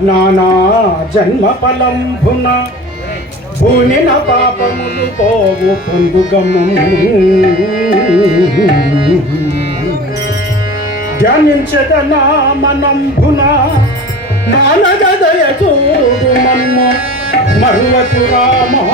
నానా జన్మ ఫలంభున భూనిన పాపములు పోవు పొందుగము ధ్యానించద నా మనంభున నానగదయ చూడు మమ్ము. మరువతు రామా.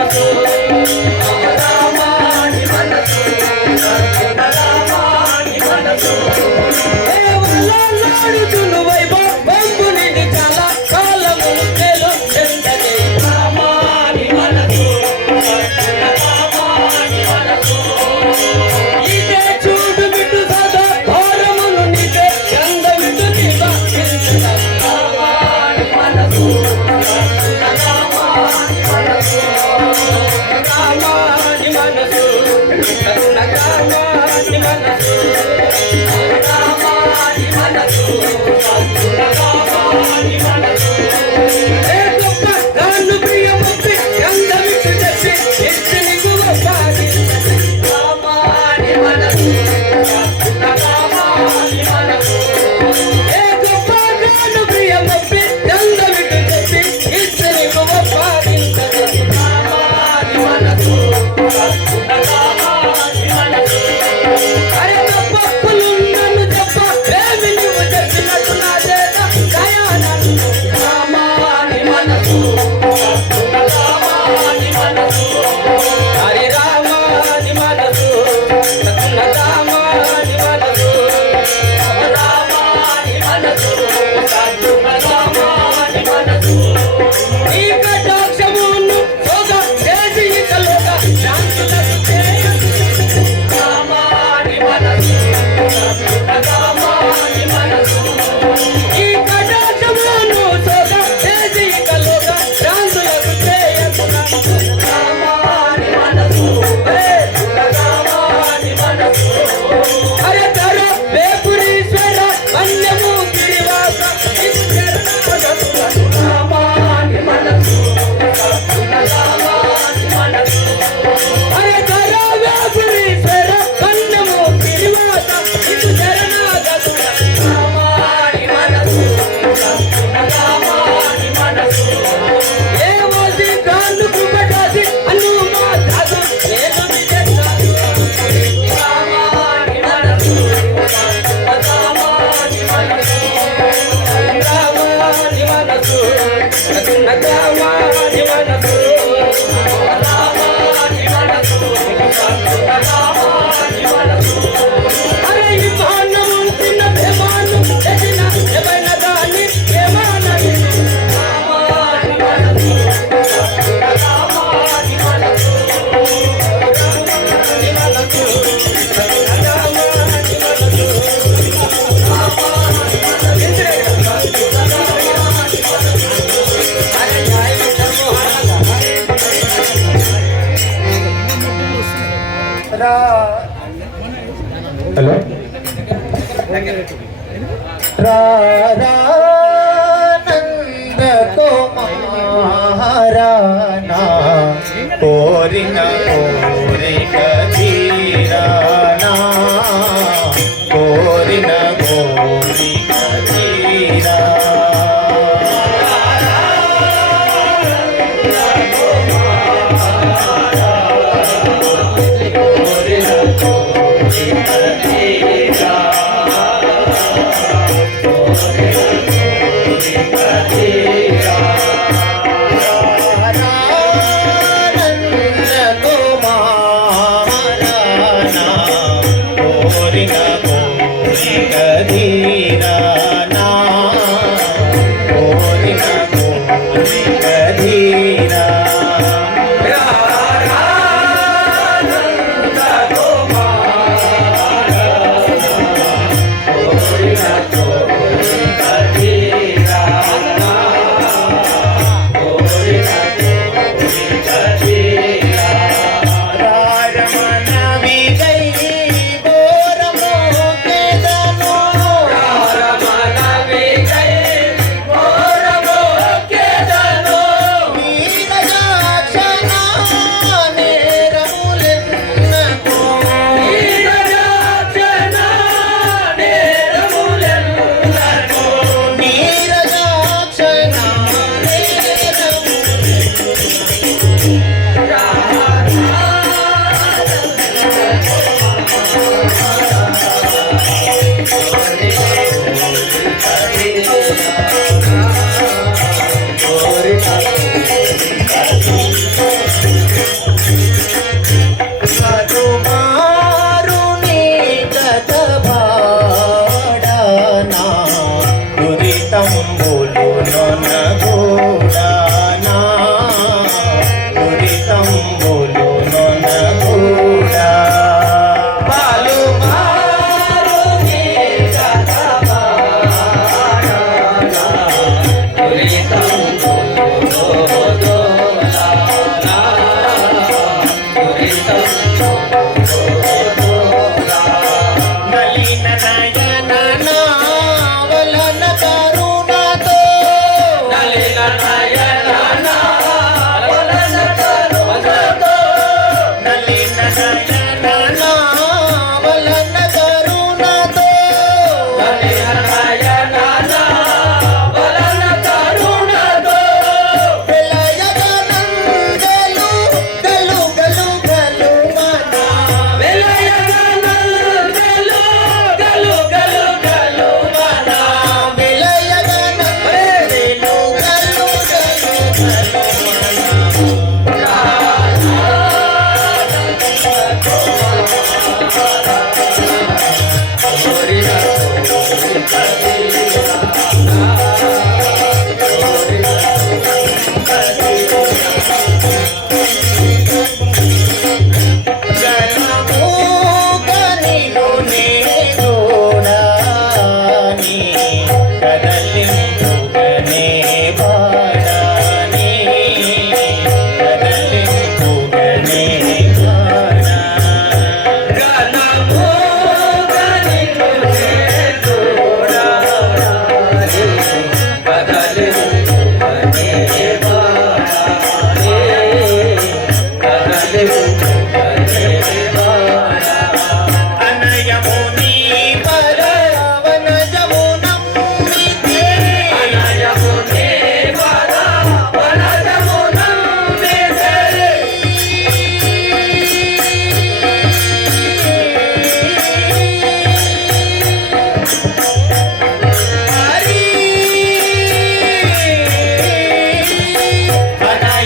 మనసు దేవుళ్ళ నాడుతును మనసు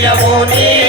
யமுனே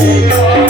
Senhor.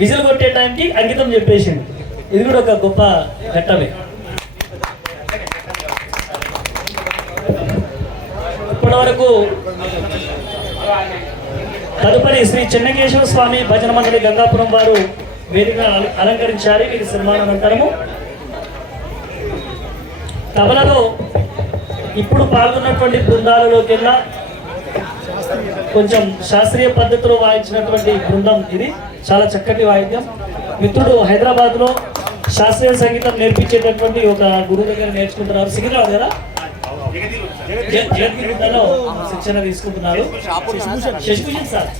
విజిల్ కొట్టే టైంకి అంకితం చెప్పేసింది ఇది కూడా ఒక గొప్ప ఘట్టమే. ఇప్పటి వరకు తదుపరి శ్రీ చెన్నకేశవ స్వామి భజన మండలి గంగాపురం వారు వేదిక అలంకరించారు. వీరి సన్మానానంతరము. తబలలో ఇప్పుడు పాల్గొన్నటువంటి బృందాలలోకెల్లా కొంచెం శాస్త్రీయ పద్ధతిలో వాయించినటువంటి బృందం ఇది. చాలా చక్కటి వాయిద్యం. మిత్రుడు హైదరాబాద్లో శాస్త్రీయ సంగీతం నేర్పించేటటువంటి ఒక గురువు దగ్గర నేర్చుకుంటున్నారు. సికింద్రాబాద్ కదా జగద్గిరిలో శిక్షణ తీసుకుంటున్నారు. శశిభూషణ్ సార్.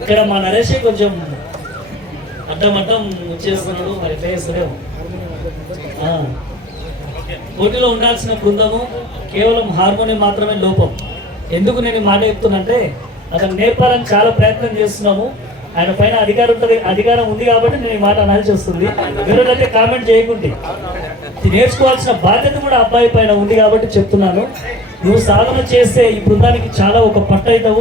ఇక్కడ మా నరేష్ కొంచెం అడ్డం అడ్డం చేస్తున్నాడు మరి చేస్తలేము ఆ. పోటీలో ఉండాల్సిన బృందము కేవలం హార్మోనియం మాత్రమే లోపం. ఎందుకు నేను మాట చెప్తున్నంటే అతను నేర్పాలని చాలా ప్రయత్నం చేస్తున్నాము. ఆయన పైన అధికారం ఉంటుంది అధికారం ఉంది కాబట్టి నేను ఈ మాట అనాల్సి వస్తుంది. వీళ్ళైతే కామెంట్ చేయకుంటే. నేర్చుకోవాల్సిన బాధ్యత కూడా అబ్బాయి పైన ఉంది కాబట్టి చెప్తున్నాను. నువ్వు సాధన చేస్తే ఈ బృందానికి చాలా ఒక పట్టు అవుతావు.